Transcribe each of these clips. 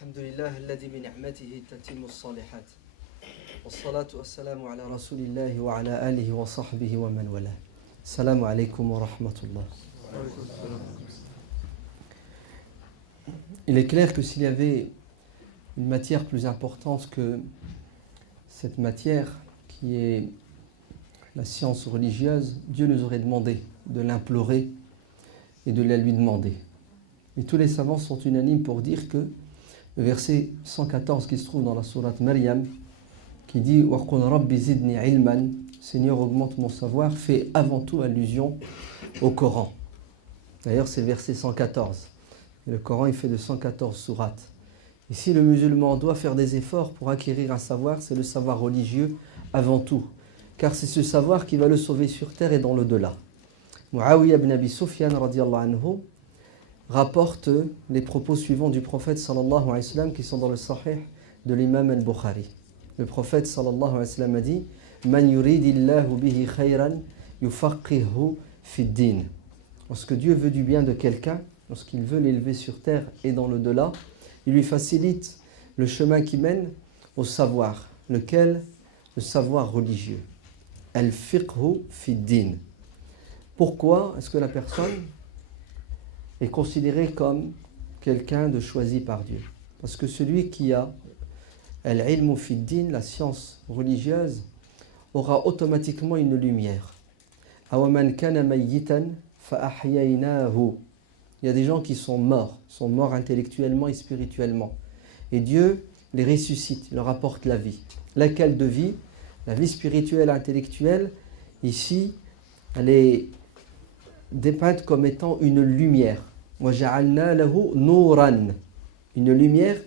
الحمد لله الذي بنعمته تتم الصالحات والصلاة والسلام على رسول الله وعلى آله وصحبه ومن والاه. السلام عليكم ورحمة الله. Il est clair que s'il y avait une matière plus importante que cette matière qui est la science religieuse, Dieu nous aurait demandé de l'implorer et de la lui demander. Et tous les savants sont unanimes pour dire que le verset 114 qui se trouve dans la sourate Maryam, qui dit « Waqul rabbi zidni ilman » Seigneur, augmente mon savoir, fait avant tout allusion au Coran. D'ailleurs, c'est le verset 114. Et le Coran, il fait de 114 sourates. Et si le musulman doit faire des efforts pour acquérir un savoir, c'est le savoir religieux avant tout. Car c'est ce savoir qui va le sauver sur terre et dans l'au-delà. Muawiyah ibn Abi Sufyan, radiyallahu anhu, rapporte les propos suivants du prophète sallallahu alayhi wa sallam qui sont dans le Sahih de l'imam al-Bukhari. Le prophète sallallahu alayhi wa sallam a dit « Man yuridillahu bihi khayran yufaqihu fid-din » Lorsque Dieu veut du bien de quelqu'un, lorsqu'il veut l'élever sur terre et dans l'au-delà, il lui facilite le chemin qui mène au savoir. Lequel ? Le savoir religieux. Al-fiqhu fid-din. Pourquoi est-ce que la personne est considéré comme quelqu'un de choisi par Dieu? Parce que celui qui a al-ilmu fid-din, la science religieuse, aura automatiquement une lumière. Awaman kana mayyitan fa ahyaynahu. Il y a des gens qui sont morts intellectuellement et spirituellement. Et Dieu les ressuscite, il leur apporte la vie. Laquelle de vie? La vie spirituelle et intellectuelle, ici, elle est dépeinte comme étant une lumière. وَجَعَلْنَا لَهُ نُورًا. Une lumière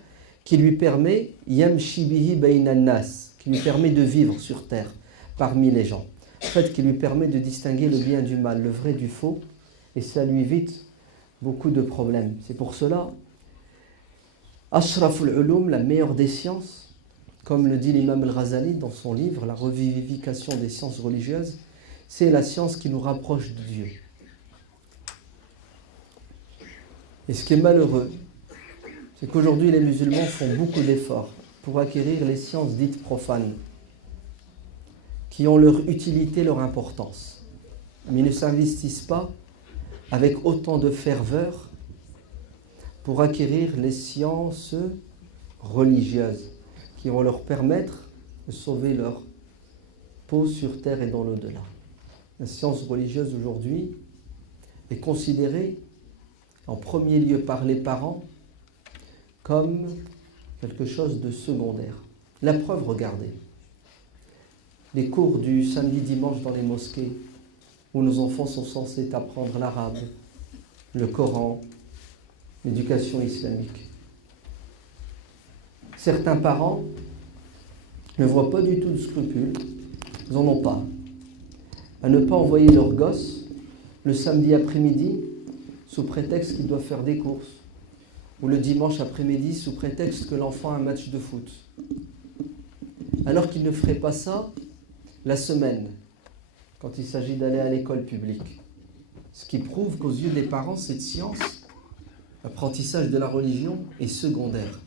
qui lui permet يَمْشِي بِهِ بَيْنَ النَّاسِ, qui lui permet de vivre sur terre parmi les gens. En fait, qui lui permet de distinguer le bien du mal, le vrai du faux, et ça lui évite beaucoup de problèmes. C'est pour cela, Ashraful Ulum, la meilleure des sciences, comme le dit l'imam al-Ghazali dans son livre, La revivification des sciences religieuses, c'est la science qui nous rapproche de Dieu. Et ce qui est malheureux, c'est qu'aujourd'hui les musulmans font beaucoup d'efforts pour acquérir les sciences dites profanes, qui ont leur utilité, leur importance. Mais ils ne s'investissent pas avec autant de ferveur pour acquérir les sciences religieuses qui vont leur permettre de sauver leur peau sur terre et dans l'au-delà. La science religieuse aujourd'hui est considérée en premier lieu par les parents comme quelque chose de secondaire. La preuve, regardez, les cours du samedi-dimanche dans les mosquées où nos enfants sont censés apprendre l'arabe, le Coran, l'éducation islamique. Certains parents ne voient pas du tout de scrupules, ils n'en ont pas, à ne pas envoyer leurs gosses le samedi après-midi sous prétexte qu'ils doivent faire des courses, ou le dimanche après-midi sous prétexte que l'enfant a un match de foot. Alors qu'ils ne feraient pas ça la semaine, quand il s'agit d'aller à l'école publique. Ce qui prouve qu'aux yeux des parents, cette science, l'apprentissage de la religion, est secondaire.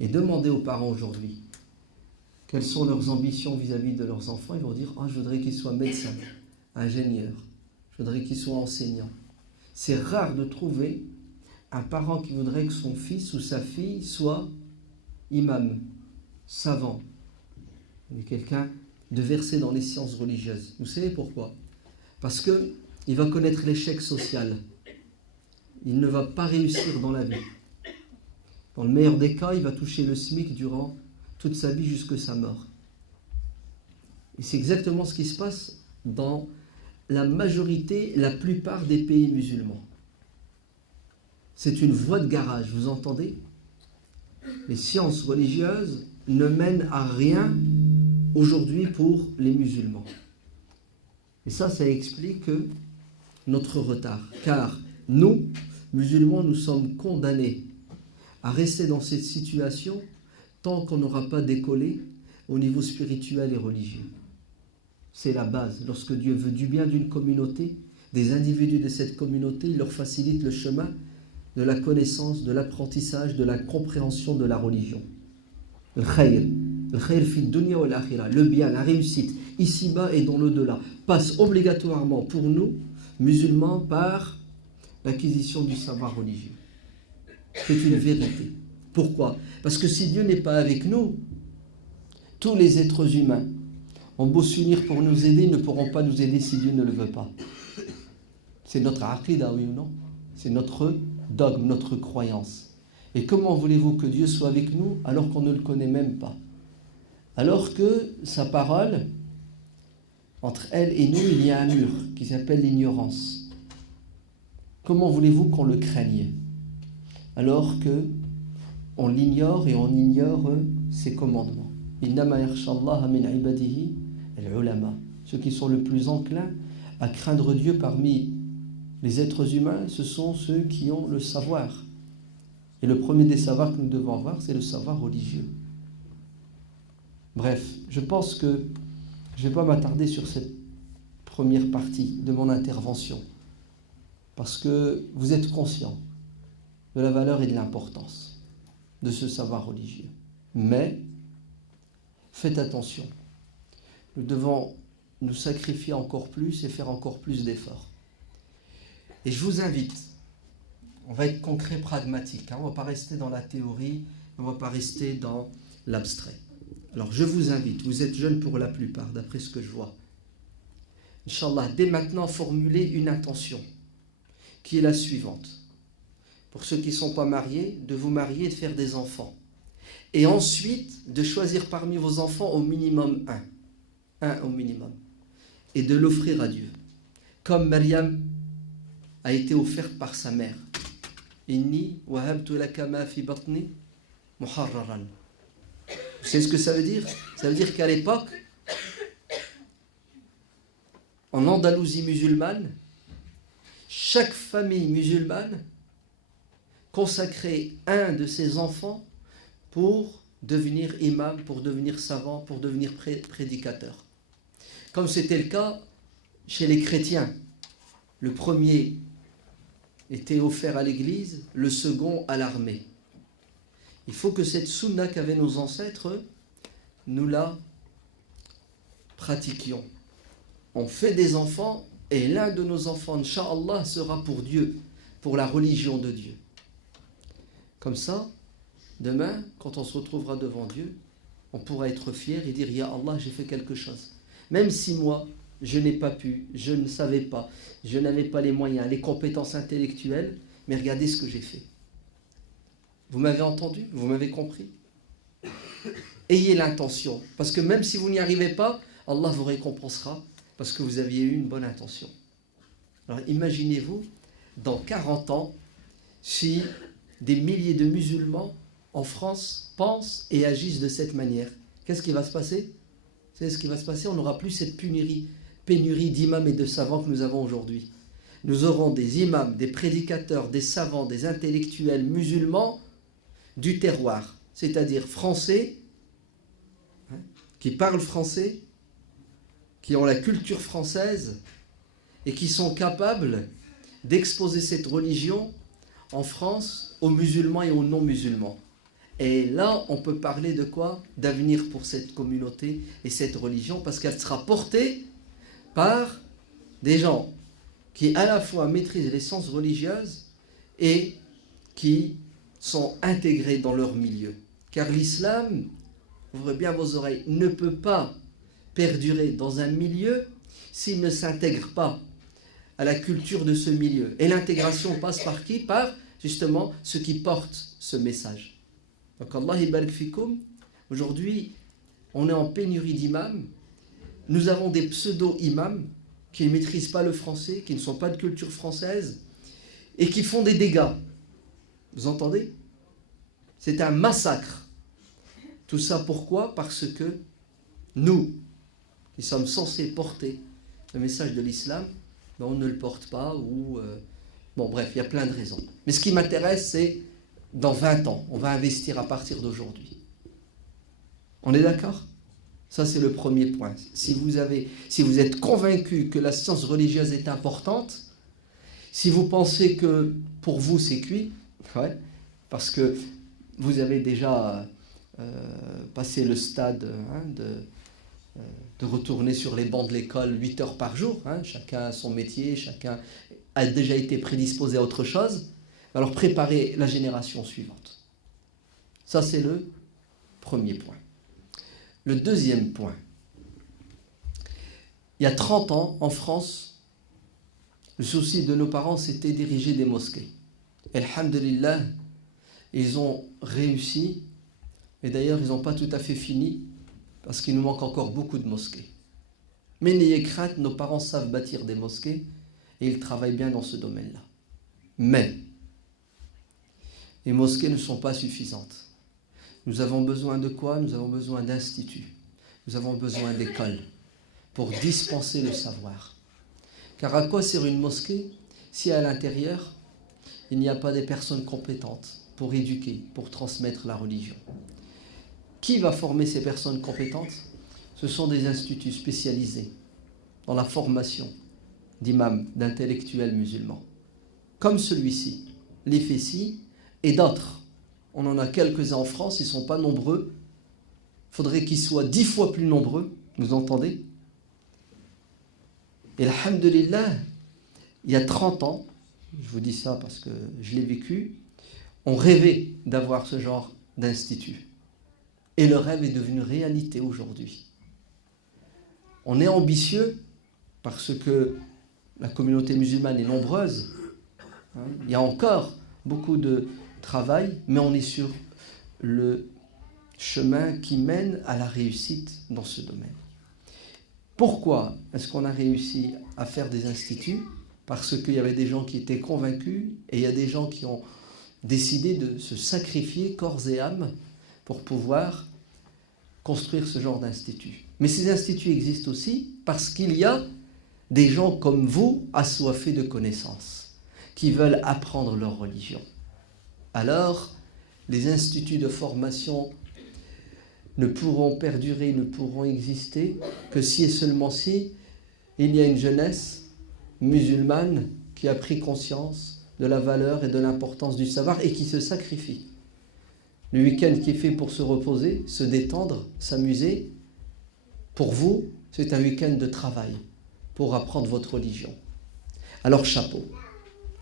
Et demandez aux parents aujourd'hui quelles sont leurs ambitions vis-à-vis de leurs enfants, ils vont dire « Ah, je voudrais qu'ils soient médecins, ingénieurs, je voudrais qu'ils soient enseignants ». C'est rare de trouver un parent qui voudrait que son fils ou sa fille soit imam, savant, quelqu'un de versé dans les sciences religieuses. Vous savez pourquoi? Parce qu'il va connaître l'échec social. Il ne va pas réussir dans la vie. Dans le meilleur des cas, il va toucher le SMIC durant toute sa vie jusqu'à sa mort. Et c'est exactement ce qui se passe dans la majorité, la plupart des pays musulmans. C'est une voie de garage, vous entendez? Les sciences religieuses ne mènent à rien aujourd'hui pour les musulmans. Et ça explique notre retard. Car nous, musulmans, nous sommes condamnés à rester dans cette situation tant qu'on n'aura pas décollé au niveau spirituel et religieux. C'est la base. Lorsque Dieu veut du bien d'une communauté, des individus de cette communauté, il leur facilite le chemin de la connaissance, de l'apprentissage, de la compréhension de la religion. Le khayr fi dunya wal akhirah, le bien, la réussite, ici-bas et dans l'au-delà, passe obligatoirement pour nous, musulmans, par l'acquisition du savoir religieux. C'est une vérité. Pourquoi ? Parce que si Dieu n'est pas avec nous, tous les êtres humains ont beau s'unir pour nous aider, ne pourront pas nous aider si Dieu ne le veut pas. C'est notre aqida, oui ou non ? C'est notre dogme, notre croyance. Et comment voulez-vous que Dieu soit avec nous alors qu'on ne le connaît même pas ? Alors que sa parole, entre elle et nous, il y a un mur qui s'appelle l'ignorance. Comment voulez-vous qu'on le craigne alors que on l'ignore et on ignore ses commandements. Innama yakhshallaha min ibadihi al-ulama. Ceux qui sont le plus enclins à craindre Dieu parmi les êtres humains, ce sont ceux qui ont le savoir. Et le premier des savoirs que nous devons avoir, c'est le savoir religieux. Bref, je pense que je ne vais pas m'attarder sur cette première partie de mon intervention, parce que vous êtes conscients de la valeur et de l'importance de ce savoir religieux. Mais, faites attention, nous devons nous sacrifier encore plus et faire encore plus d'efforts. Et je vous invite, on va être concret, pragmatique, on ne va pas rester dans la théorie, on ne va pas rester dans l'abstrait. Alors je vous invite, vous êtes jeunes pour la plupart, d'après ce que je vois. Inch'Allah, dès maintenant, formulez une intention, qui est la suivante. Pour ceux qui ne sont pas mariés, de vous marier et de faire des enfants. Et ensuite, de choisir parmi vos enfants au minimum un. Un au minimum. Et de l'offrir à Dieu. Comme Maryam a été offerte par sa mère. Inni wahabtu laka ma fi batni muharraran. Vous savez ce que ça veut dire ? Ça veut dire qu'à l'époque, en Andalousie musulmane, chaque famille musulmane consacrait un de ses enfants pour devenir imam, pour devenir savant, pour devenir prédicateur. Comme c'était le cas chez les chrétiens. Le premier était offert à l'église, le second à l'armée. Il faut que cette sunna qu'avaient nos ancêtres, nous la pratiquions. On fait des enfants et l'un de nos enfants, Inch'Allah, sera pour Dieu, pour la religion de Dieu. Comme ça, demain, quand on se retrouvera devant Dieu, on pourra être fier et dire « Ya Allah, j'ai fait quelque chose ». Même si moi, je n'ai pas pu, je ne savais pas, je n'avais pas les moyens, les compétences intellectuelles, mais regardez ce que j'ai fait. Vous m'avez entendu ? Vous m'avez compris ? Ayez l'intention, parce que même si vous n'y arrivez pas, Allah vous récompensera, parce que vous aviez eu une bonne intention. Alors imaginez-vous, dans 40 ans, si des milliers de musulmans en France pensent et agissent de cette manière. Qu'est-ce qui va se passer ? Vous savez ce qui va se passer ? On n'aura plus cette pénurie d'imams et de savants que nous avons aujourd'hui. Nous aurons des imams, des prédicateurs, des savants, des intellectuels musulmans du terroir, c'est-à-dire français, qui parlent français, qui ont la culture française et qui sont capables d'exposer cette religion en France aux musulmans et aux non-musulmans. Et là, on peut parler de quoi ? D'avenir pour cette communauté et cette religion, parce qu'elle sera portée par des gens qui à la fois maîtrisent les sciences religieuses et qui sont intégrés dans leur milieu. Car l'islam, ouvrez bien vos oreilles, ne peut pas perdurer dans un milieu s'il ne s'intègre pas à la culture de ce milieu. Et l'intégration passe par qui ? Par justement ceux qui portent ce message. Donc Allah barik fikoum, aujourd'hui on est en pénurie d'imams, nous avons des pseudo-imams qui ne maîtrisent pas le français, qui ne sont pas de culture française et qui font des dégâts. Vous entendez ? C'est un massacre. Tout ça pourquoi ? Parce que nous, qui sommes censés porter le message de l'islam, ben on ne le porte pas ou... Bon bref, il y a plein de raisons. Mais ce qui m'intéresse, c'est dans 20 ans, on va investir à partir d'aujourd'hui. On est d'accord ? Ça, c'est le premier point. Si vous êtes convaincu que la science religieuse est importante, si vous pensez que pour vous c'est cuit, Ouais, parce que vous avez déjà passé le stade de retourner sur les bancs de l'école 8 heures par jour. Chacun a son métier, chacun a déjà été prédisposé à autre chose. Alors préparez la génération suivante. Ça, c'est le premier point. Le deuxième point. Il y a 30 ans, en France, le souci de nos parents, c'était d'ériger des mosquées. Alhamdulillah, ils ont réussi, et d'ailleurs, ils n'ont pas tout à fait fini, parce qu'il nous manque encore beaucoup de mosquées. Mais n'ayez crainte, nos parents savent bâtir des mosquées, et ils travaillent bien dans ce domaine-là. Mais, les mosquées ne sont pas suffisantes. Nous avons besoin de quoi? Nous avons besoin d'instituts. Nous avons besoin d'écoles pour dispenser le savoir. Car à quoi sert une mosquée si à l'intérieur, il n'y a pas des personnes compétentes pour éduquer, pour transmettre la religion? Qui va former ces personnes compétentes? Ce sont des instituts spécialisés dans la formation d'imams, d'intellectuels musulmans, comme celui-ci, l'IFESI et d'autres. On en a quelques-uns en France, ils ne sont pas nombreux. Il faudrait qu'ils soient 10 fois plus nombreux, vous entendez? Et alhamdulillah, il y a 30 ans, je vous dis ça parce que je l'ai vécu, on rêvait d'avoir ce genre d'institut. Et le rêve est devenu réalité aujourd'hui. On est ambitieux parce que la communauté musulmane est nombreuse. Il y a encore beaucoup de travail, mais on est sur le chemin qui mène à la réussite dans ce domaine. Pourquoi est-ce qu'on a réussi à faire des instituts? Parce qu'il y avait des gens qui étaient convaincus et il y a des gens qui ont décidé de se sacrifier corps et âme pour pouvoir construire ce genre d'institut. Mais ces instituts existent aussi parce qu'il y a des gens comme vous assoiffés de connaissances qui veulent apprendre leur religion. Alors, les instituts de formation ne pourront perdurer, ne pourront exister que si et seulement si il y a une jeunesse musulmane qui a pris conscience de la valeur et de l'importance du savoir et qui se sacrifie. Le week-end qui est fait pour se reposer, se détendre, s'amuser, pour vous, c'est un week-end de travail pour apprendre votre religion. Alors chapeau,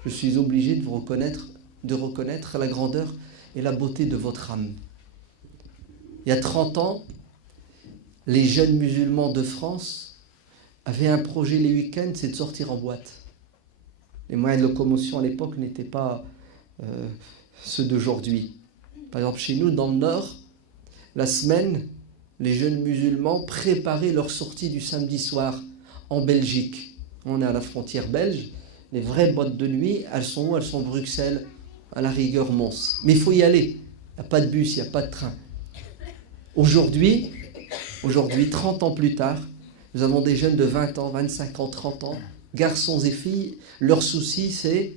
je suis obligé de reconnaître la grandeur et la beauté de votre âme. Il y a 30 ans, les jeunes musulmans de France avaient un projet les week-ends, c'est de sortir en boîte. Les moyens de locomotion à l'époque n'étaient pas ceux d'aujourd'hui. Par exemple, chez nous, dans le Nord, la semaine, les jeunes musulmans préparaient leur sortie du samedi soir en Belgique. On est à la frontière belge. Les vraies boîtes de nuit, elles sont où? Elles sont à Bruxelles, à la rigueur Mons. Mais il faut y aller. Il n'y a pas de bus, il n'y a pas de train. Aujourd'hui, 30 ans plus tard, nous avons des jeunes de 20 ans, 25 ans, 30 ans, garçons et filles. Leur souci, c'est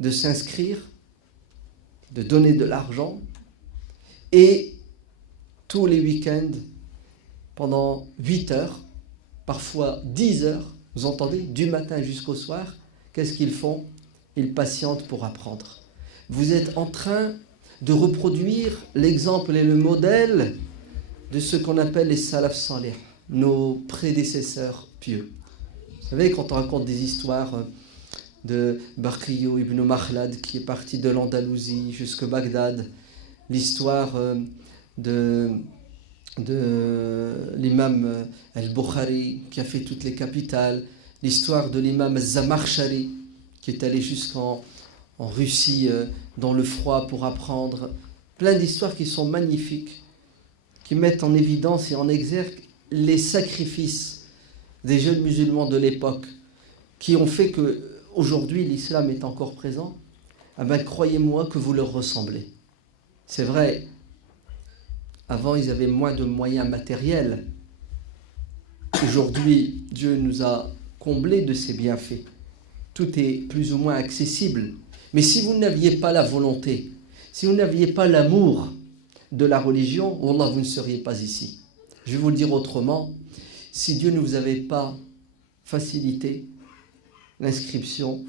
de s'inscrire, de donner de l'argent et tous les week-ends, pendant 8 heures, parfois 10 heures, vous entendez, du matin jusqu'au soir, qu'est-ce qu'ils font? Ils patientent pour apprendre. Vous êtes en train de reproduire l'exemple et le modèle de ce qu'on appelle les salaf salih, nos prédécesseurs pieux. Vous savez, quand on raconte des histoires de Barqiyo ibn Makhlad qui est parti de l'Andalousie jusqu'à Bagdad, l'histoire de l'imam al-Bukhari qui a fait toutes les capitales, l'histoire de l'imam al-Zamakhshari qui est allé jusqu'en Russie dans le froid pour apprendre. Plein d'histoires qui sont magnifiques, qui mettent en évidence et en exergue les sacrifices des jeunes musulmans de l'époque qui ont fait qu'aujourd'hui l'islam est encore présent. Ah ben, croyez-moi que vous leur ressemblez. C'est vrai, avant ils avaient moins de moyens matériels. Aujourd'hui, Dieu nous a comblés de ses bienfaits. Tout est plus ou moins accessible. Mais si vous n'aviez pas la volonté, si vous n'aviez pas l'amour de la religion, wallah, vous ne seriez pas ici. Je vais vous le dire autrement, si Dieu ne vous avait pas facilité l'inscription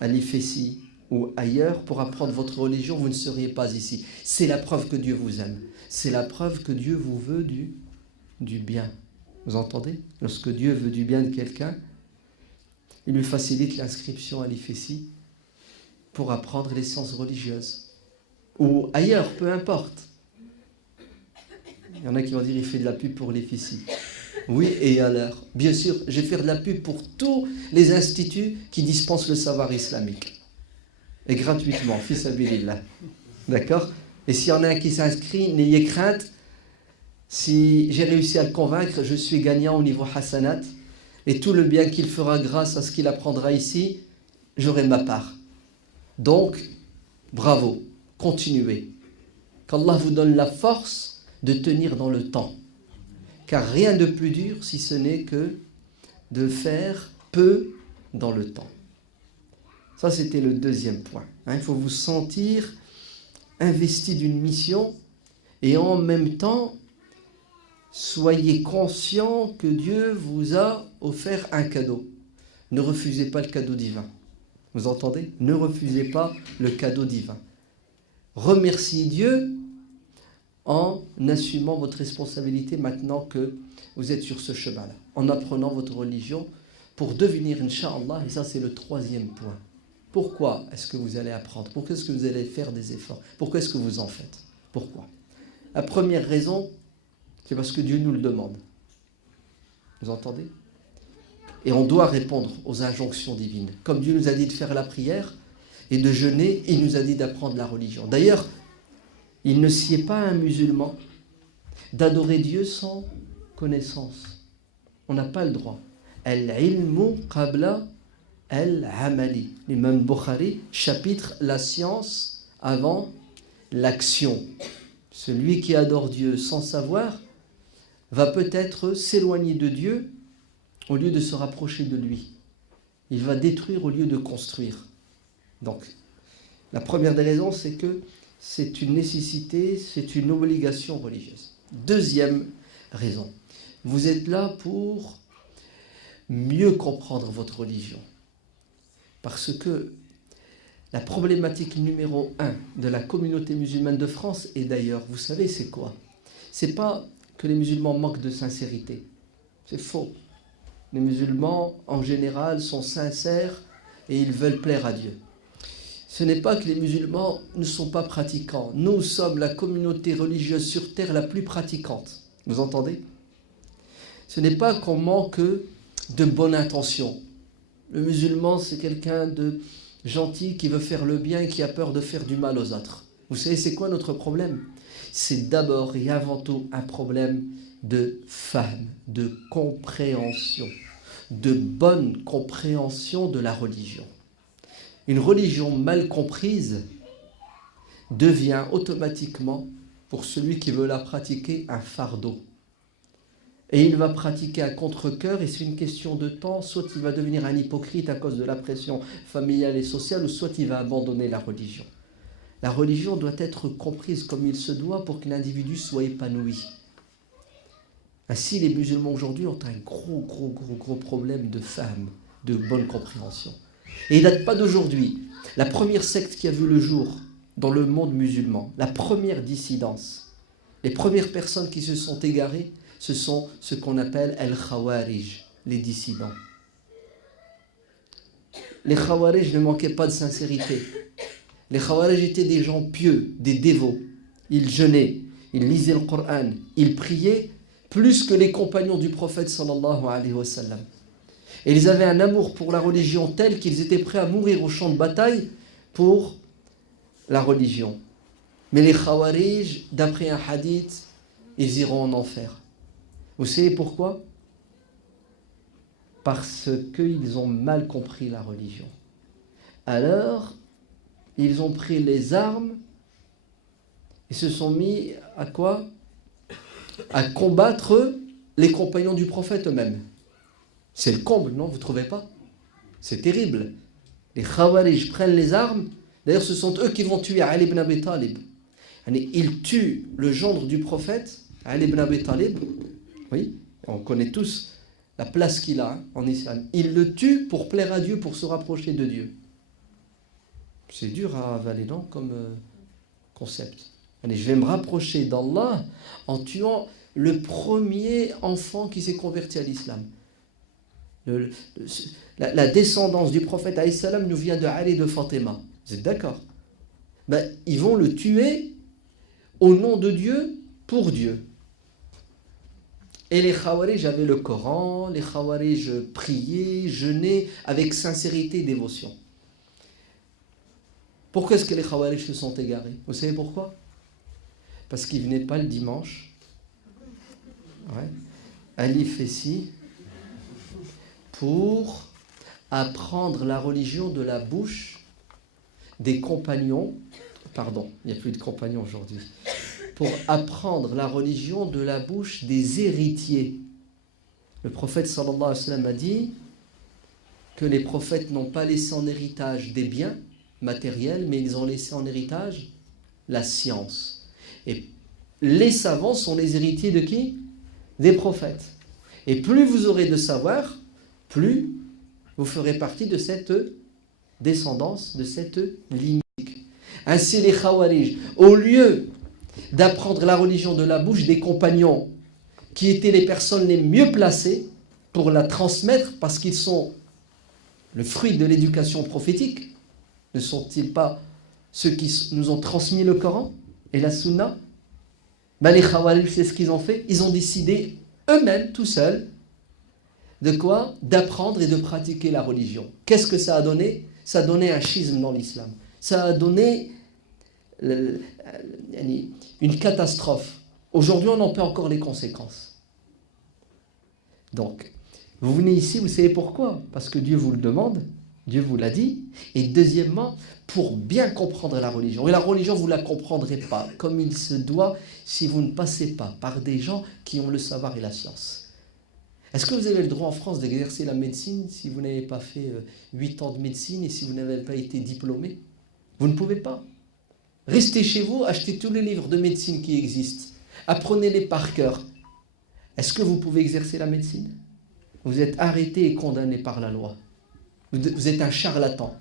à l'IFESI ou ailleurs pour apprendre votre religion, vous ne seriez pas ici. C'est la preuve que Dieu vous aime. C'est la preuve que Dieu vous veut du bien. Vous entendez? Lorsque Dieu veut du bien de quelqu'un, il lui facilite l'inscription à l'IFESI pour apprendre les sciences religieuses. Ou ailleurs, peu importe. Il y en a qui vont dire il fait de la pub pour l'IFESI. Oui, et alors? Bien sûr, je vais faire de la pub pour tous les instituts qui dispensent le savoir islamique. Et gratuitement, fils abilillah. D'accord? Et s'il y en a un qui s'inscrit, n'ayez crainte. Si j'ai réussi à le convaincre, je suis gagnant au niveau hasanat. Et tout le bien qu'il fera grâce à ce qu'il apprendra ici, j'aurai ma part. Donc, bravo, continuez. Qu'Allah vous donne la force de tenir dans le temps. Car rien de plus dur si ce n'est que de faire peu dans le temps. Ça, c'était le deuxième point. Il faut vous sentir investi d'une mission et en même temps, soyez conscient que Dieu vous a offert un cadeau. Ne refusez pas le cadeau divin. Vous entendez? Ne refusez pas le cadeau divin. Remerciez Dieu en assumant votre responsabilité maintenant que vous êtes sur ce chemin-là, en apprenant votre religion pour devenir, Inch'Allah, et ça c'est le troisième point. Pourquoi est-ce que vous allez apprendre? Pourquoi est-ce que vous allez faire des efforts? Pourquoi est-ce que vous en faites? Pourquoi? La première raison, c'est parce que Dieu nous le demande. Vous entendez? Et on doit répondre aux injonctions divines. Comme Dieu nous a dit de faire la prière et de jeûner, il nous a dit d'apprendre la religion. D'ailleurs, il ne sied pas à un musulman d'adorer Dieu sans connaissance. On n'a pas le droit. Al-ilmu qabla al-amali. L'imam Bukhari, chapitre La science avant l'action. Celui qui adore Dieu sans savoir va peut-être s'éloigner de Dieu au lieu de se rapprocher de lui. Il va détruire au lieu de construire. Donc, la première des raisons, c'est que c'est une nécessité, c'est une obligation religieuse. Deuxième raison, vous êtes là pour mieux comprendre votre religion. Parce que la problématique numéro 1 de la communauté musulmane de France, et d'ailleurs, vous savez, c'est quoi? C'est pas que les musulmans manquent de sincérité. C'est faux. Les musulmans, en général, sont sincères et ils veulent plaire à Dieu. Ce n'est pas que les musulmans ne sont pas pratiquants. Nous sommes la communauté religieuse sur terre la plus pratiquante. Vous entendez? Ce n'est pas qu'on manque de bonne intention. Le musulman, c'est quelqu'un de gentil qui veut faire le bien et qui a peur de faire du mal aux autres. Vous savez, c'est quoi notre problème? C'est d'abord et avant tout un problème de fahm, de compréhension, de bonne compréhension de la religion. Une religion mal comprise devient automatiquement, pour celui qui veut la pratiquer, un fardeau. Et il va pratiquer à contre-cœur et c'est une question de temps, soit il va devenir un hypocrite à cause de la pression familiale et sociale, ou soit il va abandonner la religion. La religion doit être comprise comme il se doit pour que l'individu soit épanoui. Ainsi, les musulmans aujourd'hui ont un gros problème de fahm, de bonne compréhension. Et il ne date pas d'aujourd'hui. La première secte qui a vu le jour dans le monde musulman, la première dissidence, les premières personnes qui se sont égarées, ce sont ce qu'on appelle al-Khawarij, les dissidents. Les Khawarij ne manquaient pas de sincérité. Les Khawarij étaient des gens pieux, des dévots. Ils jeûnaient, ils lisaient le Coran, ils priaient plus que les compagnons du prophète sallallahu alayhi wa sallam. Et ils avaient un amour pour la religion tel qu'ils étaient prêts à mourir au champ de bataille pour la religion. Mais les Khawarij, d'après un hadith, ils iront en enfer. Vous savez pourquoi? Parce qu'ils ont mal compris la religion. Alors, ils ont pris les armes et se sont mis à quoi? À combattre les compagnons du prophète eux-mêmes. C'est le comble, non? Vous ne trouvez pas? C'est terrible. Les Khawarij prennent les armes. D'ailleurs, ce sont eux qui vont tuer Ali ibn Abi Talib. Ils tuent le gendre du prophète, Ali ibn Abi Talib. Oui, on connaît tous la place qu'il a en islam. Ils le tuent pour plaire à Dieu, pour se rapprocher de Dieu. C'est dur à avaler, non, comme concept. Allez, je vais me rapprocher d'Allah en tuant le premier enfant qui s'est converti à l'islam. La descendance du prophète alayhi salam nous vient de Ali et de Fatima. Vous êtes d'accord? Ils vont le tuer au nom de Dieu, pour Dieu. Et les Khawarij avaient le Coran, les Khawarij priaient, jeûnaient avec sincérité et dévotion. Pourquoi est-ce que les Khawarij se sont égarés? Vous savez pourquoi? Parce qu'ils ne venaient pas le dimanche. Ouais. Alif et Si, pour apprendre la religion de la bouche des compagnons. Pardon, il n'y a plus de compagnons aujourd'hui. Pour apprendre la religion de la bouche des héritiers. Le prophète sallallahu alayhi wa sallam a dit que les prophètes n'ont pas laissé en héritage des biens matériels, mais ils ont laissé en héritage la science. Et les savants sont les héritiers de qui? Des prophètes. Et plus vous aurez de savoir, plus vous ferez partie de cette descendance, de cette lignée. Ainsi les Khawarij, au lieu d'apprendre la religion de la bouche des compagnons, qui étaient les personnes les mieux placées pour la transmettre, parce qu'ils sont le fruit de l'éducation prophétique, ne sont-ils pas ceux qui nous ont transmis le Coran et la Sunna? Les Khawarij, c'est ce qu'ils ont fait. Ils ont décidé eux-mêmes, tout seuls, de quoi? D'apprendre et de pratiquer la religion. Qu'est-ce que ça a donné? Ça a donné un schisme dans l'islam. Ça a donné une catastrophe. Aujourd'hui, on en paie encore les conséquences. Donc, vous venez ici, vous savez pourquoi? Parce que Dieu vous le demande, Dieu vous l'a dit. Et deuxièmement, pour bien comprendre la religion. Et la religion, vous ne la comprendrez pas comme il se doit si vous ne passez pas par des gens qui ont le savoir et la science. Est-ce que vous avez le droit en France d'exercer la médecine si vous n'avez pas fait 8 ans de médecine et si vous n'avez pas été diplômé? Vous ne pouvez pas. Restez chez vous, achetez tous les livres de médecine qui existent. Apprenez-les par cœur. Est-ce que vous pouvez exercer la médecine? Vous êtes arrêté et condamné par la loi. Vous êtes un charlatan.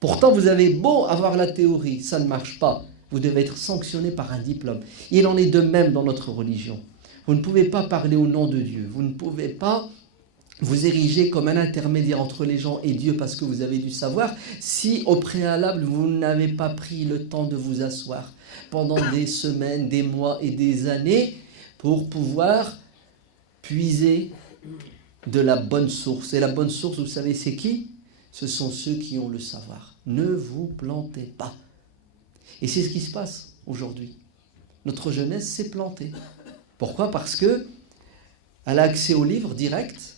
Pourtant, vous avez beau avoir la théorie, ça ne marche pas. Vous devez être sanctionné par un diplôme. Il en est de même dans notre religion. Vous ne pouvez pas parler au nom de Dieu. Vous ne pouvez pas vous ériger comme un intermédiaire entre les gens et Dieu parce que vous avez du savoir si au préalable vous n'avez pas pris le temps de vous asseoir pendant des semaines, des mois et des années pour pouvoir puiser de la bonne source. Et la bonne source, vous savez, c'est qui? Ce sont ceux qui ont le savoir. Ne vous plantez pas. Et c'est ce qui se passe aujourd'hui. Notre jeunesse s'est plantée. Pourquoi? Parce qu'elle a accès aux livres direct,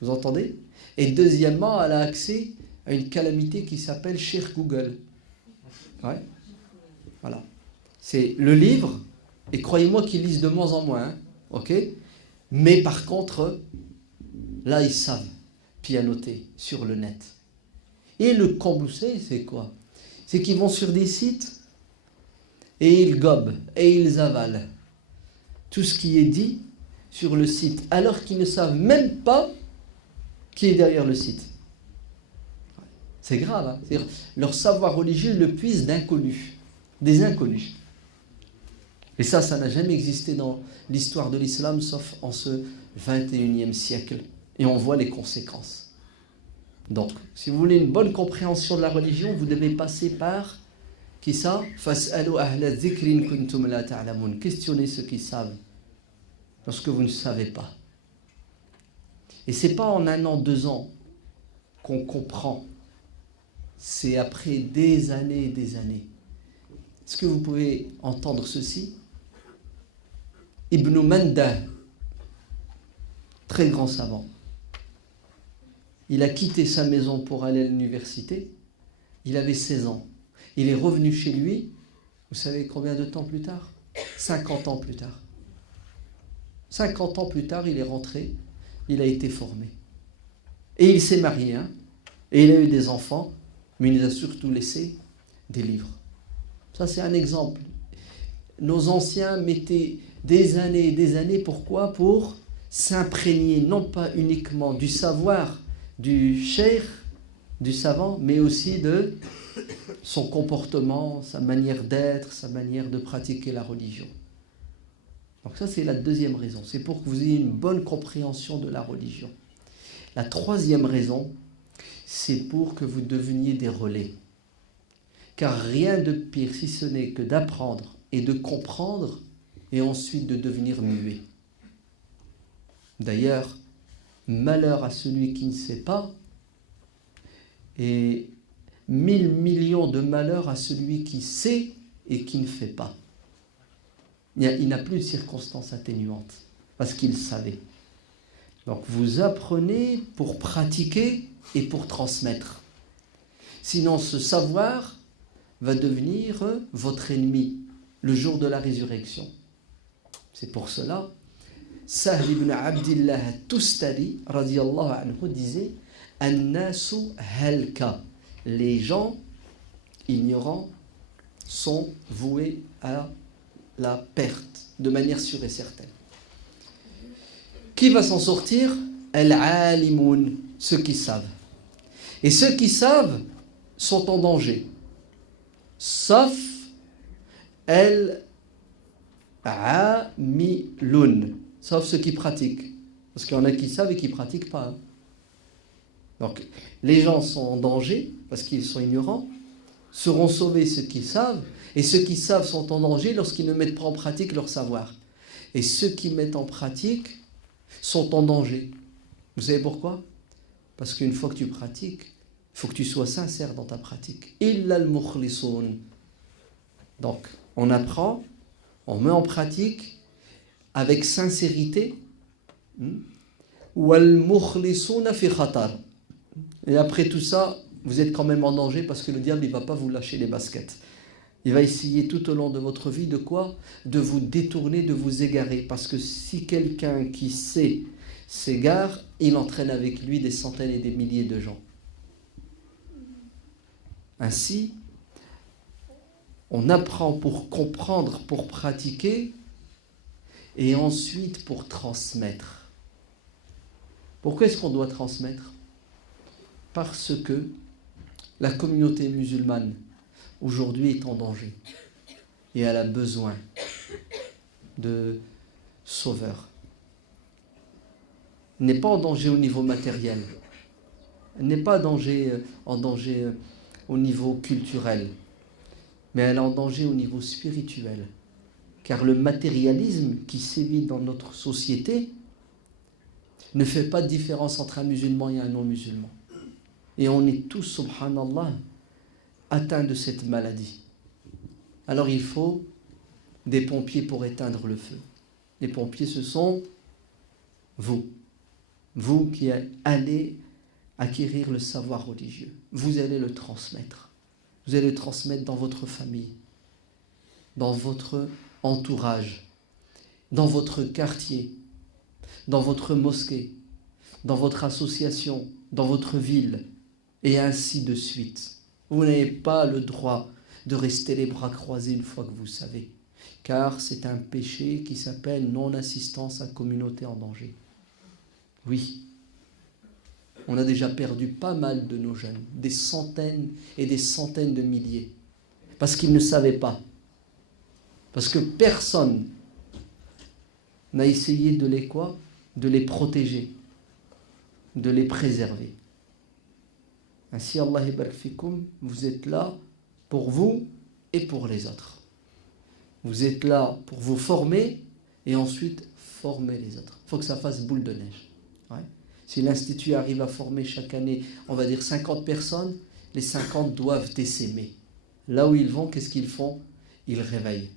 vous entendez? Et deuxièmement, elle a accès à une calamité qui s'appelle Cheikh Google. Ouais. Voilà. C'est le livre, et croyez-moi qu'ils lisent de moins en moins, hein, ok? Mais par contre, là, ils savent pianoter sur le net. Et le camboussé, c'est quoi? C'est qu'ils vont sur des sites et ils gobent et ils avalent tout ce qui est dit sur le site, alors qu'ils ne savent même pas qui est derrière le site. C'est grave, hein? C'est-à-dire, leur savoir religieux le puise d'inconnus, des inconnus. Et ça n'a jamais existé dans l'histoire de l'islam, sauf en ce 21e siècle. Et on voit les conséquences. Donc, si vous voulez une bonne compréhension de la religion, vous devez passer par, qui ça? Fas'alu ahla dhikrin kuntum la ta'lamun. Questionnez ceux qui savent, lorsque vous ne savez pas. Et ce n'est pas en 1 an, 2 ans qu'on comprend. C'est après des années et des années. Est-ce que vous pouvez entendre ceci? Ibn Manda, très grand savant. Il a quitté sa maison pour aller à l'université. Il avait 16 ans. Il est revenu chez lui, vous savez combien de temps plus tard? 50 ans plus tard. 50 ans plus tard, il est rentré, il a été formé. Et il s'est marié, hein? Et il a eu des enfants, mais il nous a surtout laissé des livres. Ça, c'est un exemple. Nos anciens mettaient des années et des années, pourquoi? Pour s'imprégner, non pas uniquement du savoir du cheikh, du savant, mais aussi de son comportement, sa manière d'être, sa manière de pratiquer la religion. Donc ça, c'est la deuxième raison. C'est pour que vous ayez une bonne compréhension de la religion. La troisième raison, c'est pour que vous deveniez des relais. Car rien de pire, si ce n'est que d'apprendre et de comprendre, et ensuite de devenir muet. D'ailleurs, malheur à celui qui ne sait pas, et 1000 millions de malheurs à celui qui sait et qui ne fait pas. Il n'a plus de circonstances atténuantes, parce qu'il savait. Donc vous apprenez pour pratiquer et pour transmettre. Sinon, ce savoir va devenir votre ennemi le jour de la résurrection. C'est pour cela, Sahl ibn Abdillah Tustari, radiyallahu anhu, disait « An-nasu halka » les gens ignorants sont voués à la perte, de manière sûre et certaine. Qui va s'en sortir? Al-alimoun, ceux qui savent. Et ceux qui savent sont en danger. Sauf al-amiloun, sauf ceux qui pratiquent. Parce qu'il y en a qui savent et qui ne pratiquent pas. Donc, les gens sont en danger parce qu'ils sont ignorants, seront sauvés ceux qui savent, et ceux qui savent sont en danger lorsqu'ils ne mettent pas en pratique leur savoir. Et ceux qui mettent en pratique sont en danger. Vous savez pourquoi? Parce qu'une fois que tu pratiques, il faut que tu sois sincère dans ta pratique. Illa al-mukhlisoun. Donc, on apprend, on met en pratique avec sincérité. Wal-mukhlisouna fi khatar. Et après tout ça, vous êtes quand même en danger parce que le diable, il ne va pas vous lâcher les baskets. Il va essayer tout au long de votre vie de quoi? De vous détourner, de vous égarer. Parce que si quelqu'un qui sait s'égare, il entraîne avec lui des centaines et des milliers de gens. Ainsi, on apprend pour comprendre, pour pratiquer, et ensuite pour transmettre. Pourquoi est-ce qu'on doit transmettre? Parce que la communauté musulmane aujourd'hui est en danger et elle a besoin de sauveurs. Elle n'est pas en danger au niveau matériel, elle n'est pas en danger au niveau culturel, mais elle est en danger au niveau spirituel. Car le matérialisme qui sévit dans notre société ne fait pas de différence entre un musulman et un non-musulman. Et on est tous, subhanallah, atteints de cette maladie. Alors il faut des pompiers pour éteindre le feu. Les pompiers, ce sont vous. Vous qui allez acquérir le savoir religieux. Vous allez le transmettre. Vous allez le transmettre dans votre famille, dans votre entourage, dans votre quartier, dans votre mosquée, dans votre association, dans votre ville, et ainsi de suite. Vous n'avez pas le droit de rester les bras croisés une fois que vous savez, car c'est un péché qui s'appelle non-assistance à communauté en danger. Oui, on a déjà perdu pas mal de nos jeunes, des centaines et des centaines de milliers, parce qu'ils ne savaient pas, parce que personne n'a essayé de les quoi? De les protéger, de les préserver. Ainsi, Allah yabarak fikoum, vous êtes là pour vous et pour les autres. Vous êtes là pour vous former et ensuite former les autres. Il faut que ça fasse boule de neige. Ouais. Si l'Institut arrive à former chaque année, on va dire 50 personnes, les 50 doivent essaimer. Là où ils vont, qu'est-ce qu'ils font? Ils réveillent.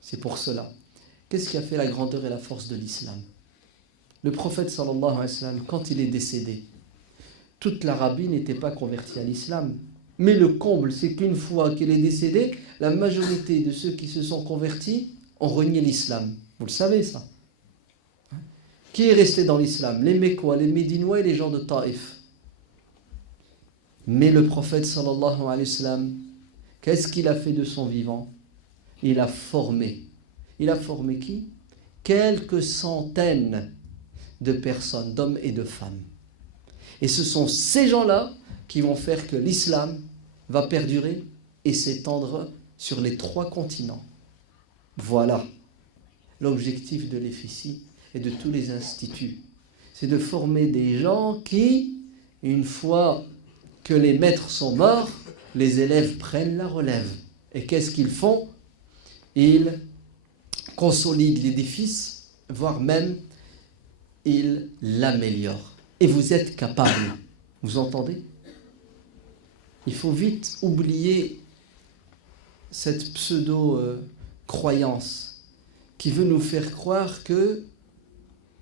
C'est pour cela. Qu'est-ce qui a fait la grandeur et la force de l'islam? Le prophète sallallahu alayhi wa sallam, quand il est décédé, toute l'Arabie n'était pas convertie à l'islam. Mais le comble, c'est qu'une fois qu'il est décédé, la majorité de ceux qui se sont convertis ont renié l'islam. Vous le savez, ça. Qui est resté dans l'islam? Les Mécois, les Médinois et les gens de Taïf. Mais le prophète sallallahu alayhi wa sallam, qu'est-ce qu'il a fait de son vivant? Il a formé. Il a formé qui? Quelques centaines de personnes, d'hommes et de femmes. Et ce sont ces gens-là qui vont faire que l'islam va perdurer et s'étendre sur les 3 continents. Voilà l'objectif de l'EFICI et de tous les instituts. C'est de former des gens qui, une fois que les maîtres sont morts, les élèves prennent la relève. Et qu'est-ce qu'ils font? Ils consolident l'édifice, voire même ils l'améliorent. Et vous êtes capable. Vous entendez? Il faut vite oublier cette pseudo-croyance qui veut nous faire croire que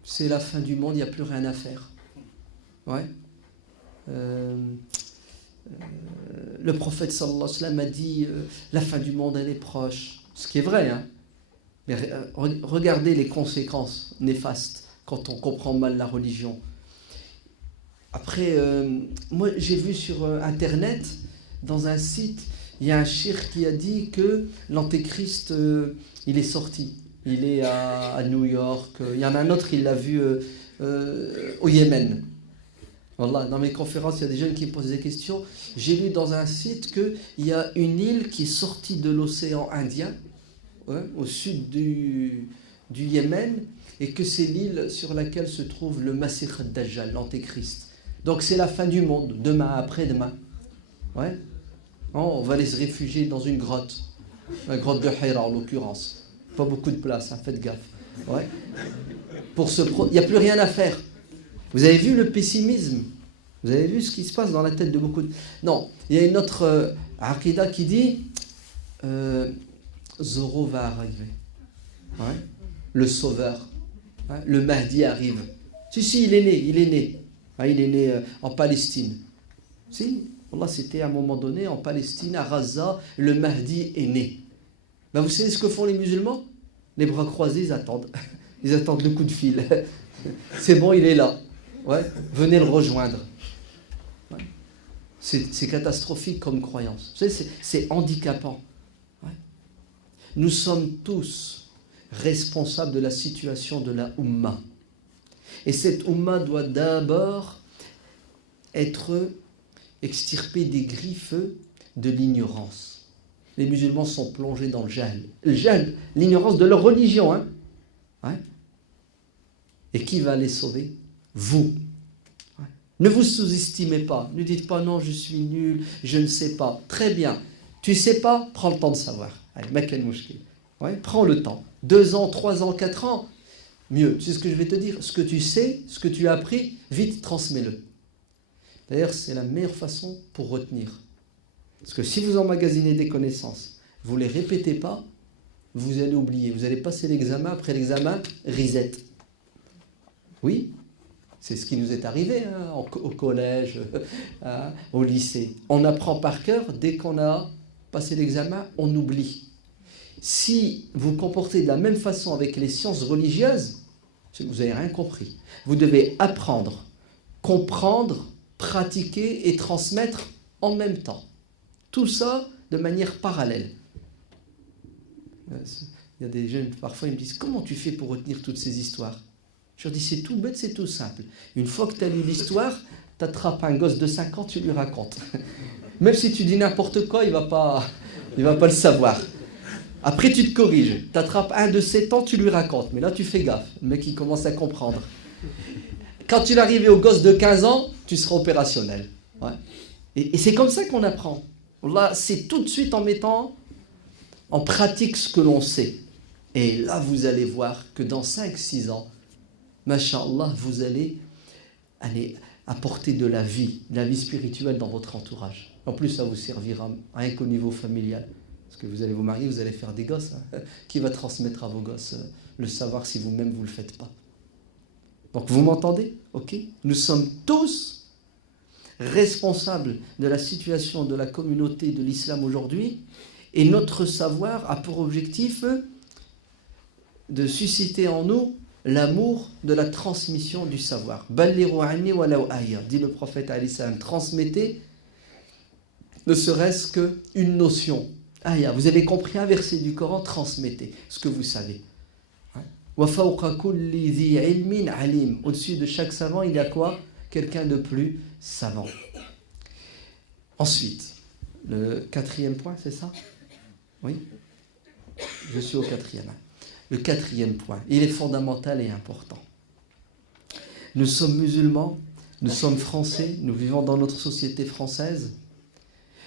c'est la fin du monde, il n'y a plus rien à faire. Ouais. Le prophète sallallahu alayhi wa sallam a dit la fin du monde elle est proche, ce qui est vrai, hein. Mais regardez les conséquences néfastes quand on comprend mal la religion. Après, moi j'ai vu sur internet, dans un site, il y a un cheikh qui a dit que l'antéchrist il est sorti, il est à New York, il y en a un autre, il l'a vu au Yémen. Voilà, dans mes conférences, il y a des jeunes qui me posent des questions. J'ai lu dans un site qu'il y a une île qui est sortie de l'océan Indien, au sud du Yémen, et que c'est l'île sur laquelle se trouve le Masih ad-Dajjal, l'antéchrist. Donc c'est la fin du monde, demain, après-demain. Ouais. On va aller se réfugier dans une grotte. La grotte de Hira en l'occurrence. Pas beaucoup de place, hein, faites gaffe. Ouais. Il n'y a plus rien à faire. Vous avez vu le pessimisme? Vous avez vu ce qui se passe dans la tête de beaucoup de... Non, il y a une autre aqida qui dit Zoro va arriver. Ouais. Le sauveur. Ouais. Le Mahdi arrive. Si, il est né. Ouais, il est né en Palestine. Si, Allah, c'était à un moment donné en Palestine, à Gaza, le Mahdi est né. Ben, vous savez ce que font les musulmans? Les bras croisés, ils attendent. Ils attendent le coup de fil. C'est bon, il est là. Ouais, venez le rejoindre. Ouais. C'est catastrophique comme croyance. Vous savez, c'est handicapant. Ouais. Nous sommes tous responsables de la situation de la Ummah. Et cette Ummah doit d'abord être extirpée des griffes de l'ignorance. Les musulmans sont plongés dans le jahl. Le jahl, l'ignorance de leur religion. Hein. Ouais. Et qui va les sauver? Vous. Ouais. Ne vous sous-estimez pas. Ne dites pas non, je suis nul, je ne sais pas. Très bien. Tu ne sais pas, prends le temps de savoir. Allez, ouais, prends le temps. 2 ans, 3 ans, 4 ans. Mieux. Tu sais ce que je vais te dire? Ce que tu sais, ce que tu as appris, vite transmets-le. D'ailleurs, c'est la meilleure façon pour retenir. Parce que si vous emmagasinez des connaissances, vous ne les répétez pas, vous allez oublier. Vous allez passer l'examen, après l'examen, reset. Oui, c'est ce qui nous est arrivé hein, au collège, au lycée. On apprend par cœur, dès qu'on a passé l'examen, on oublie. Si vous vous comportez de la même façon avec les sciences religieuses, c'est que vous n'avez rien compris. Vous devez apprendre, comprendre, pratiquer et transmettre en même temps. Tout ça de manière parallèle. Il y a des jeunes, parfois, ils me disent « Comment tu fais pour retenir toutes ces histoires ?» Je leur dis « C'est tout bête, c'est tout simple. Une fois que tu as lu l'histoire, tu attrapes un gosse de 5 ans, tu lui racontes. Même si tu dis n'importe quoi, il va pas le savoir. Après, tu te corriges. Tu attrapes un de 7 ans, tu lui racontes. Mais là, tu fais gaffe. Le mec, il commence à comprendre. Quand tu l'arrives au gosse de 15 ans, tu seras opérationnel. Ouais. Et c'est comme ça qu'on apprend. Là, c'est tout de suite en mettant en pratique ce que l'on sait. Et là, vous allez voir que dans 5-6 ans, Masha'Allah, vous allez apporter de la vie spirituelle dans votre entourage. En plus, ça vous servira rien qu'au niveau familial. Parce que vous allez vous marier, vous allez faire des gosses. Hein. Qui va transmettre à vos gosses le savoir si vous-même vous ne le faites pas? Donc vous m'entendez? Ok. Nous sommes tous responsables de la situation de la communauté de l'islam aujourd'hui, et notre savoir a pour objectif de susciter en nous l'amour de la transmission du savoir. Ballighu anni walaw aya, dit le prophète alayhi salam, transmettez ne serait-ce qu'une notion. Aya, vous avez compris un verset du Coran, transmettez ce que vous savez. Wa fawqa kulli dhi ilmin alim, au-dessus de chaque savant, il y a quoi? quelqu'un de plus savant. Ensuite, le 4e point, c'est ça? Oui? Je suis au 4e. Le 4e point, il est fondamental et important. Nous sommes musulmans, nous sommes français, nous vivons dans notre société française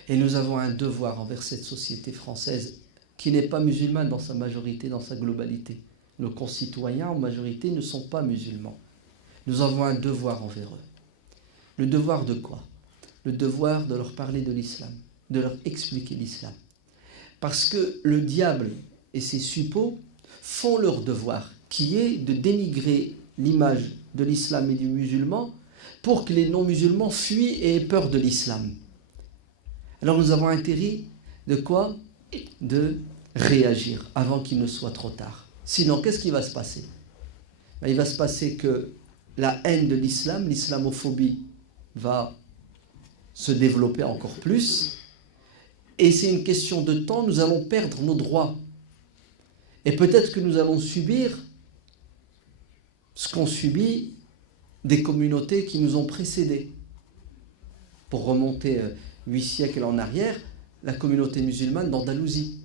et nous avons un devoir envers cette société française qui n'est pas musulmane dans sa majorité, dans sa globalité. Nos concitoyens en majorité ne sont pas musulmans. Nous avons un devoir envers eux. Le devoir de quoi? Le devoir de leur parler de l'islam, de leur expliquer l'islam. Parce que le diable et ses suppôts font leur devoir, qui est de dénigrer l'image de l'islam et du musulman pour que les non-musulmans fuient et aient peur de l'islam. Alors nous avons intérêt de quoi? De réagir avant qu'il ne soit trop tard. Sinon, qu'est-ce qui va se passer? Il va se passer que la haine de l'islam, l'islamophobie, va se développer encore plus. Et c'est une question de temps, nous allons perdre nos droits. Et peut-être que nous allons subir ce qu'ont subi des communautés qui nous ont précédés. Pour remonter 8 siècles en arrière, la communauté musulmane d'Andalousie,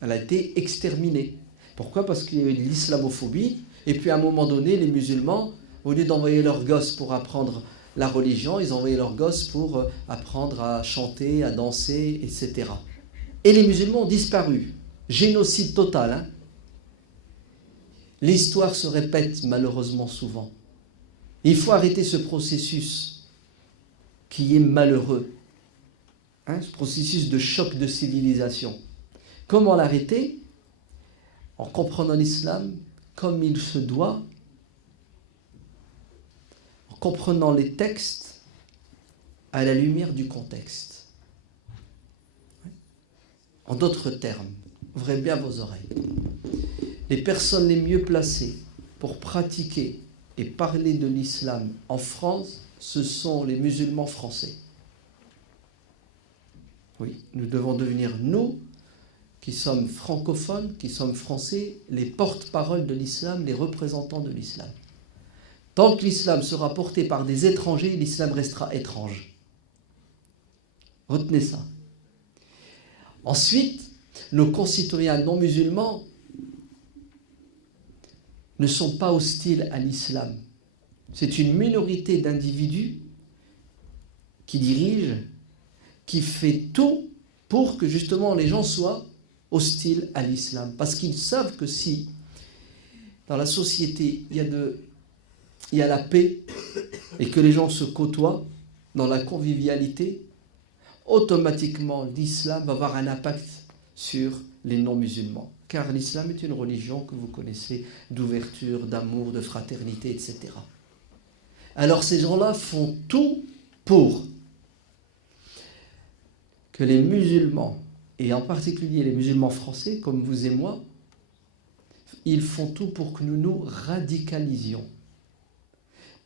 elle a été exterminée. Pourquoi? Parce qu'il y a eu de l'islamophobie, et puis à un moment donné, les musulmans, au lieu d'envoyer leurs gosses pour apprendre la religion, ils envoyaient leurs gosses pour apprendre à chanter, à danser, etc. Et les musulmans ont disparu. Génocide total. Hein? L'histoire se répète malheureusement souvent. Il faut arrêter ce processus qui est malheureux. Hein? Ce processus de choc de civilisation. Comment l'arrêter? En comprenant l'islam comme il se doit, en comprenant les textes à la lumière du contexte. En d'autres termes, ouvrez bien vos oreilles. Les personnes les mieux placées pour pratiquer et parler de l'islam en France, ce sont les musulmans français. Oui, nous devons devenir, nous, qui sommes francophones, qui sommes français, les porte-paroles de l'islam, les représentants de l'islam. Tant que l'islam sera porté par des étrangers, l'islam restera étrange. Retenez ça. Ensuite, nos concitoyens non musulmans ne sont pas hostiles à l'islam. C'est une minorité d'individus qui dirigent, qui fait tout pour que justement les gens soient hostiles à l'islam. Parce qu'ils savent que si dans la société il y a la paix et que les gens se côtoient dans la convivialité, automatiquement l'islam va avoir un impact sur les non-musulmans. Car l'islam est une religion que vous connaissez, d'ouverture, d'amour, de fraternité, etc. Alors ces gens-là font tout pour que les musulmans, et en particulier les musulmans français, comme vous et moi, ils font tout pour que nous nous radicalisions,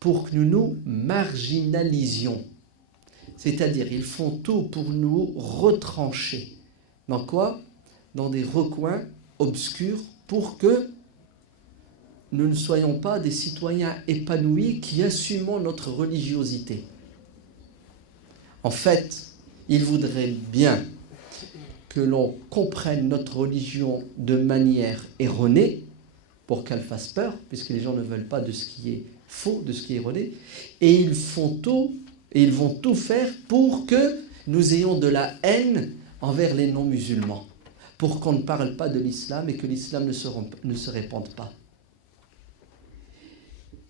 pour que nous nous marginalisions. C'est-à-dire, ils font tout pour nous retrancher. Dans quoi? Dans des recoins obscurs, pour que nous ne soyons pas des citoyens épanouis qui assumons notre religiosité. En fait, ils voudraient bien que l'on comprenne notre religion de manière erronée, pour qu'elle fasse peur, puisque les gens ne veulent pas de ce qui est faux, de ce qui est erroné, et ils font tout, et ils vont tout faire pour que nous ayons de la haine envers les non-musulmans, pour qu'on ne parle pas de l'islam et que l'islam ne se répande pas.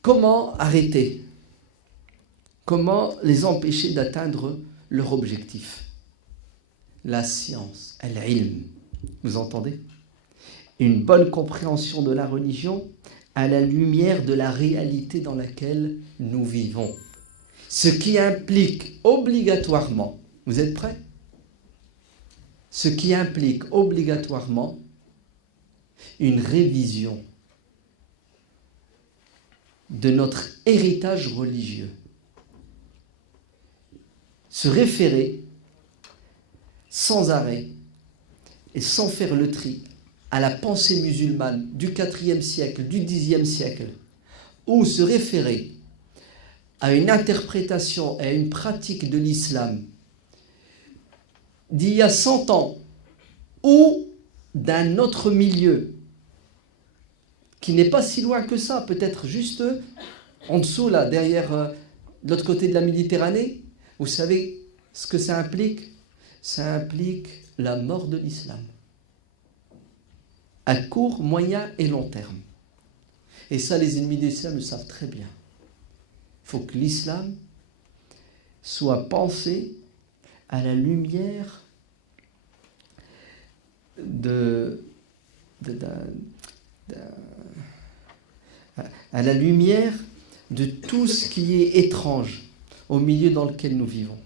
Comment arrêter? Comment les empêcher d'atteindre leur objectif? La science, al-ilm, vous entendez? Une bonne compréhension de la religion à la lumière de la réalité dans laquelle nous vivons. Ce qui implique obligatoirement, vous êtes prêts? Ce qui implique obligatoirement une révision de notre héritage religieux. Se référer sans arrêt et sans faire le tri à la pensée musulmane du IVe siècle, du Xe siècle, ou se référer à une interprétation et à une pratique de l'islam d'il y a 100 ans ou d'un autre milieu qui n'est pas si loin que ça, peut-être juste en dessous, là, derrière, de l'autre côté de la Méditerranée, vous savez ce que ça implique? Ça implique la mort de l'islam. À court, moyen et long terme. Et ça, les ennemis de l'islam le savent très bien. Il faut que l'islam soit pensé à la lumière à la lumière de tout ce qui est étrange au milieu dans lequel nous vivons.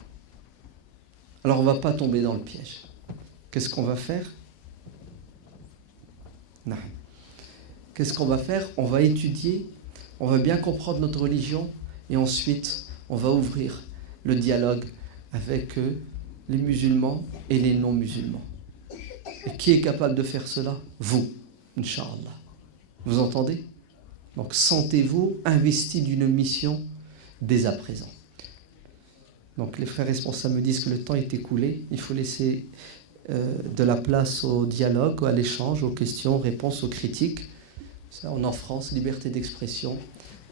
Alors on ne va pas tomber dans le piège. Qu'est-ce qu'on va faire? Non. Qu'est-ce qu'on va faire? On va étudier, on va bien comprendre notre religion et ensuite on va ouvrir le dialogue avec les musulmans et les non-musulmans. Et qui est capable de faire cela? Vous, Inch'Allah. Vous entendez? Donc sentez-vous investi d'une mission dès à présent. Donc les frères responsables me disent que le temps est écoulé. Il faut laisser de la place au dialogue, à l'échange, aux questions, aux réponses, aux critiques. Ça, on est en France, liberté d'expression.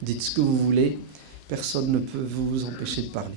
Dites ce que vous voulez. Personne ne peut vous empêcher de parler.